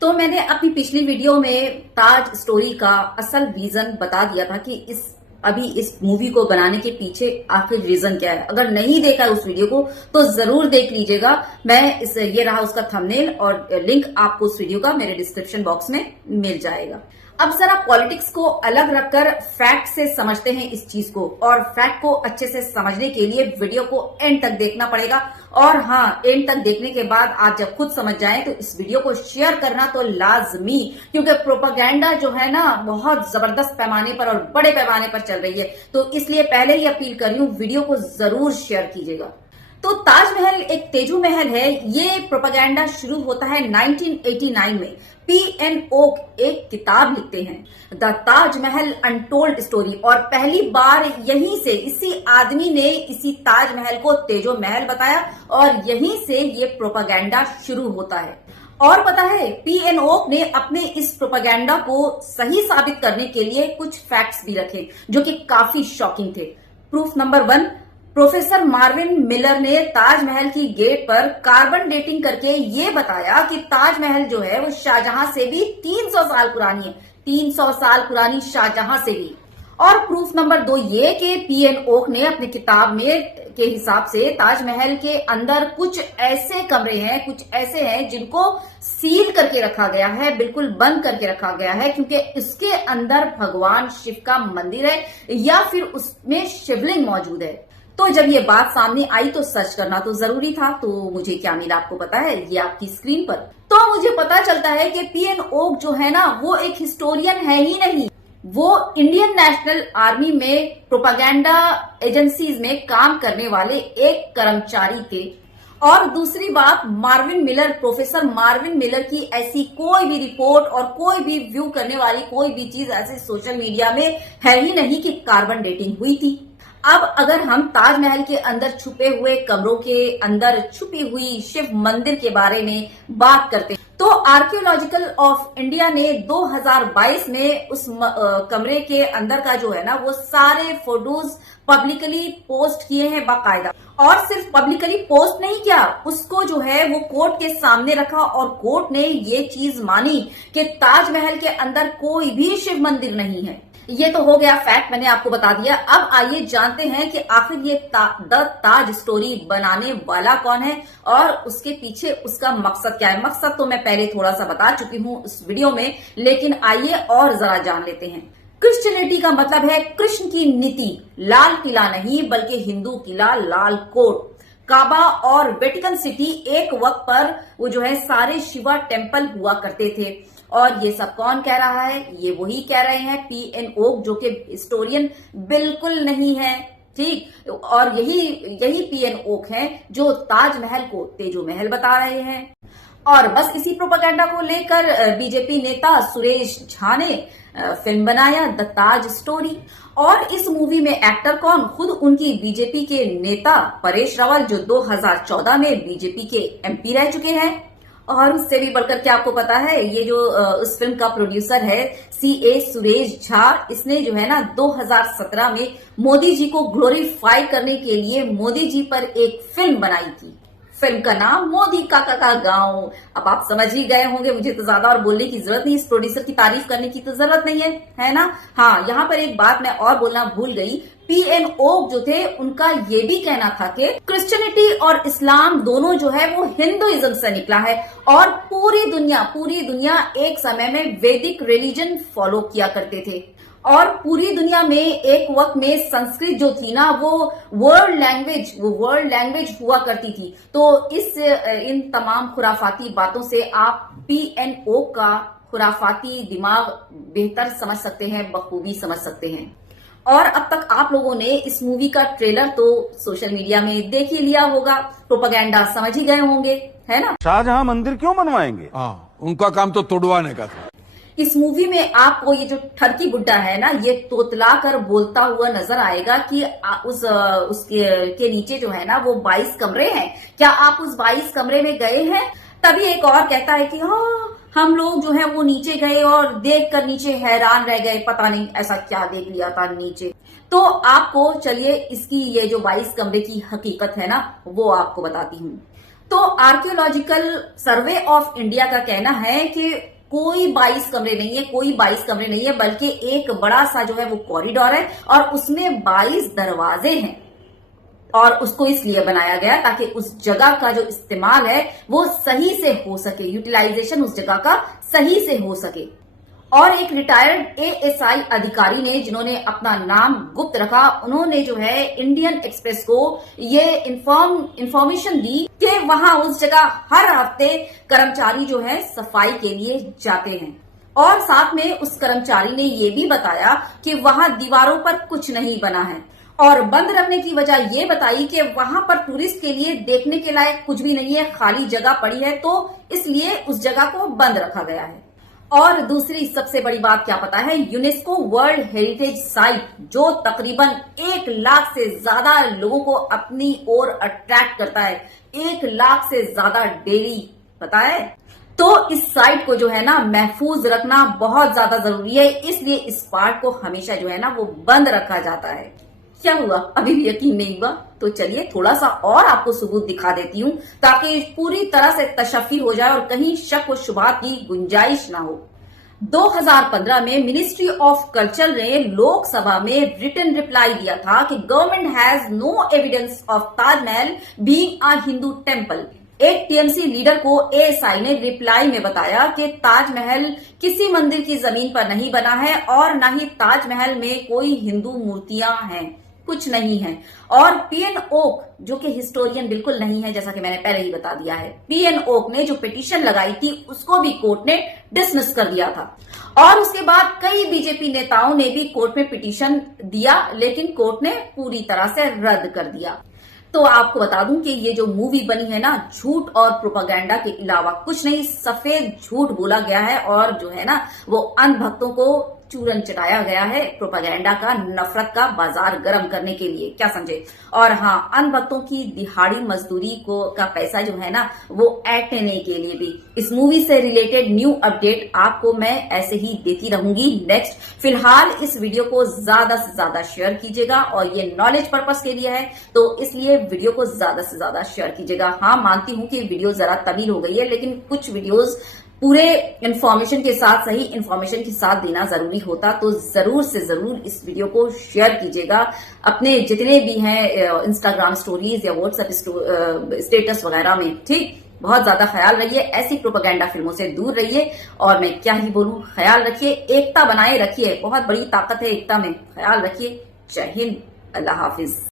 तो मैंने अपनी पिछली वीडियो में ताज स्टोरी का असल रीजन बता दिया था कि इस मूवी को बनाने के पीछे आखिर रीजन क्या है। अगर नहीं देखा उस वीडियो को तो जरूर देख लीजिएगा। ये रहा उसका थंबनेल और लिंक आपको उस वीडियो का मेरे डिस्क्रिप्शन बॉक्स में मिल जाएगा। अब जरा पॉलिटिक्स को अलग रखकर फैक्ट से समझते हैं इस चीज को, और फैक्ट को अच्छे से समझने के लिए वीडियो को एंड तक देखना पड़ेगा। और हाँ, एंड तक देखने के बाद आप जब खुद समझ जाएं तो इस वीडियो को शेयर करना तो लाजमी, क्योंकि प्रोपेगेंडा जो है ना बहुत जबरदस्त पैमाने पर और बड़े पैमाने पर चल रही है। तो इसलिए पहले ही अपील कर रही हूं, वीडियो को जरूर शेयर कीजिएगा। तो ताजमहल एक तेजू महल है। ये प्रोपेगेंडा शुरू होता है 1989 में। पीएन ओक एक किताब लिखते हैं द ताजमहल अनटोल्ड स्टोरी, और पहली बार यहीं से इसी आदमी ने इसी ताजमहल को तेजो महल बताया और यहीं से ये प्रोपेगेंडा शुरू होता है। और पता है, पीएन ओक ने अपने इस प्रोपेगेंडा को सही साबित करने के लिए कुछ फैक्ट्स भी रखे जो कि काफी शॉकिंग थे। Proof number 1, professor Marvin Miller ने ताजमहल की गेट पर कार्बन डेटिंग करके ये बताया कि ताजमहल जो है वो शाहजहां से भी 300 साल पुरानी है। 300 साल पुरानी शाहजहां से भी। और प्रूफ नंबर 2 ये कि पीएन ओक ने अपनी किताब में के हिसाब से ताजमहल के अंदर कुछ ऐसे कमरे हैं, कुछ ऐसे हैं जिनको सील करके रखा गया है, बिल्कुल बंद करके रखा गया है, क्योंकि इसके अंदर भगवान शिव का मंदिर है या फिर उसमें शिवलिंग मौजूद है। तो जब ये बात सामने आई तो सर्च करना तो जरूरी था। तो मुझे क्या मिला आपको पता है, ये आपकी स्क्रीन पर। तो मुझे पता चलता है कि पीएन ओक जो है ना वो एक हिस्टोरियन है ही नहीं, वो इंडियन नेशनल आर्मी में प्रोपेगेंडा एजेंसीज में काम करने वाले एक कर्मचारी थे। और दूसरी बात, Marvin Miller, professor Marvin Miller की ऐसी कोई भी रिपोर्ट और कोई भी व्यू करने वाली कोई भी चीज ऐसे सोशल मीडिया में है ही नहीं कि कार्बन डेटिंग हुई थी। अब अगर हम ताजमहल के अंदर छुपे हुए कमरों के अंदर छुपी हुई शिव मंदिर के बारे में बात करते हैं तो आर्कियोलॉजिकल ऑफ इंडिया ने 2022 में उस कमरे के अंदर का जो है ना वो सारे फोटोज पब्लिकली पोस्ट किए हैं बाकायदा। और सिर्फ पब्लिकली पोस्ट नहीं किया, उसको जो है वो कोर्ट के सामने रखा और कोर्ट ने ये चीज मानी कि ताजमहल के अंदर कोई भी शिव मंदिर नहीं है। ये तो हो गया फैक्ट, मैंने आपको बता दिया। अब आइए जानते हैं कि आखिर ये द ताज स्टोरी बनाने वाला कौन है और उसके पीछे उसका मकसद क्या है। मकसद तो मैं पहले थोड़ा सा बता चुकी हूँ उस वीडियो में, लेकिन आइए और जरा जान लेते हैं। क्रिश्चियनिटी का मतलब है कृष्ण की नीति। लाल किला नहीं बल्कि हिंदू किला, लाल कोट। काबा और वेटिकन सिटी एक वक्त पर वो जो है सारे शिवा टेम्पल हुआ करते थे। और ये सब कौन कह रहा है? ये वही कह रहे हैं पीएन ओक, जो कि हिस्टोरियन बिल्कुल नहीं है, ठीक। और यही पीएन ओक हैं जो ताजमहल को तेजो महल बता रहे हैं। और बस इसी प्रोपेगेंडा को लेकर बीजेपी नेता सुरेश झा ने फिल्म बनाया द ताज स्टोरी। और इस मूवी में एक्टर कौन? खुद उनकी बीजेपी के नेता परेश रावल, जो 2014 में बीजेपी के एमपी रह चुके हैं। और उससे भी बढ़कर क्या आपको पता है, ये जो उस फिल्म का प्रोड्यूसर है सीए सुरेश झा, इसने जो है ना 2017 में मोदी जी को ग्लोरीफाई करने के लिए मोदी जी पर एक फिल्म बनाई थी। फिल्म का नाम मोदी काका का गांव। अब आप समझ ही गए होंगे, मुझे तो ज्यादा और बोलने की जरूरत नहीं, इस प्रोड्यूसर की तारीफ करने की तो जरूरत नहीं है ना। हाँ, यहाँ पर एक बात मैं और बोलना भूल गई। पीएन ओक जो थे उनका ये भी कहना था कि क्रिश्चियनिटी और इस्लाम दोनों जो है वो हिंदुइज्म से निकला है और पूरी दुनिया एक समय में वैदिक रिलीजन फॉलो किया करते थे। और पूरी दुनिया में एक वक्त में संस्कृत जो थी ना वो वर्ल्ड लैंग्वेज हुआ करती थी। तो इन तमाम खुराफाती बातों से आप पीएन ओक का खुराफाती दिमाग बेहतर समझ सकते हैं, बखूबी समझ सकते हैं। और अब तक आप लोगों ने इस मूवी का ट्रेलर तो सोशल मीडिया में देख ही लिया होगा, प्रोपेगेंडा समझ ही गए होंगे, है ना। शाहजहां मंदिर क्यों बनवाएंगे? उनका काम तो तोड़वाने का था। इस मूवी में आपको ये जो ठरकी बुड्ढा है ना, ये तोतला कर बोलता हुआ नजर आएगा कि उसके नीचे जो है ना वो 22 कमरे हैं। क्या आप उस 22 कमरे में गए हैं? तभी एक और कहता है कि हाँ, हम लोग जो है वो नीचे गए और देखकर नीचे हैरान रह गए, पता नहीं ऐसा क्या देख लिया था नीचे। तो आपको चलिए इसकी ये जो 22 कमरे की हकीकत है ना वो आपको बताती हूँ। तो आर्कियोलॉजिकल सर्वे ऑफ इंडिया का कहना है कि कोई 22 कमरे नहीं है, कोई 22 कमरे नहीं है, बल्कि एक बड़ा सा जो है वो कॉरिडोर है और उसमें 22 दरवाजे हैं। और उसको इसलिए बनाया गया ताकि उस जगह का जो इस्तेमाल है वो सही से हो सके, यूटिलाइजेशन उस जगह का सही से हो सके। और एक रिटायर्ड एएसआई अधिकारी ने, जिन्होंने अपना नाम गुप्त रखा, उन्होंने जो है इंडियन एक्सप्रेस को ये इंफॉर्मेशन दी कि वहां उस जगह हर हफ्ते कर्मचारी जो है सफाई के लिए जाते हैं। और साथ में उस कर्मचारी ने ये भी बताया कि वहां दीवारों पर कुछ नहीं बना है और बंद रखने की वजह ये बताई कि वहां पर टूरिस्ट के लिए देखने के लायक कुछ भी नहीं है, खाली जगह पड़ी है, तो इसलिए उस जगह को बंद रखा गया है। और दूसरी सबसे बड़ी बात क्या पता है, यूनेस्को वर्ल्ड हेरिटेज साइट जो तकरीबन 1 लाख से ज्यादा लोगों को अपनी ओर अट्रैक्ट करता है, 1 लाख से ज्यादा डेली, पता है। तो इस साइट को जो है ना महफूज रखना बहुत ज्यादा जरूरी है, इसलिए इस पार्ट को हमेशा जो है ना वो बंद रखा जाता है। क्या हुआ, अभी भी यकीन नहीं हुआ? तो चलिए थोड़ा सा और आपको सबूत दिखा देती हूं ताकि पूरी तरह से तशफ़ी हो जाए और कहीं शक व शुबहात की गुंजाइश ना हो। 2015 में मिनिस्ट्री ऑफ कल्चर ने लोकसभा में रिटन रिप्लाई दिया था कि government has no evidence of Taj Mahal being a Hindu temple. एक टीएमसी लीडर को एएसआई ने रिप्लाई में बताया कि ताजमहल किसी मंदिर की जमीन पर नहीं बना है और न ही ताजमहल में कोई हिंदू मूर्तियां हैं, कुछ नहीं है। और पीएन ओक, जो कि हिस्टोरियन बिल्कुल नहीं है, जैसा कि मैंने पहले ही बता दिया है, पीएन ओक ने जो पिटीशन लगाई थी उसको भी कोर्ट ने डिसमिस कर दिया था। और उसके बाद कई बीजेपी नेताओं ने भी कोर्ट में पिटीशन दिया, लेकिन कोर्ट ने पूरी तरह से रद्द कर दिया। तो आपको बता दूं कि ये जो मूवी बनी है ना, झूठ और प्रोपेगेंडा के अलावा कुछ नहीं, सफेद झूठ बोला गया है और जो है ना वो अंध भक्तों को चूरन चटाया गया है प्रोपेगेंडा का, नफरत का बाजार गर्म करने के लिए, क्या समझे। और हाँ, अंध भक्तों की दिहाड़ी मजदूरी को का पैसा जो है ना वो ऐंठने के लिए भी। इस मूवी से रिलेटेड न्यू अपडेट आपको मैं ऐसे ही देती रहूंगी नेक्स्ट। फिलहाल इस वीडियो को ज्यादा से ज्यादा शेयर कीजिएगा और ये नॉलेज पर्पस के लिए है, तो इसलिए वीडियो को ज्यादा से ज्यादा शेयर कीजिएगा। हाँ, मानती हूं कि वीडियो जरा तवील हो गई है, लेकिन कुछ वीडियोज पूरे इंफॉर्मेशन के साथ, सही इंफॉर्मेशन के साथ देना जरूरी होता, तो जरूर से जरूर इस वीडियो को शेयर कीजिएगा अपने जितने भी हैं इंस्टाग्राम स्टोरीज या व्हाट्सएप स्टेटस वगैरह में। ठीक, बहुत ज्यादा ख्याल रखिए, ऐसी प्रोपेगेंडा फिल्मों से दूर रहिए। और मैं क्या ही बोलूं, ख्याल रखिए, एकता बनाए रखिए, बहुत बड़ी ताकत है एकता में, ख्याल रखिए। जय हिंद, अल्लाह हाफिज।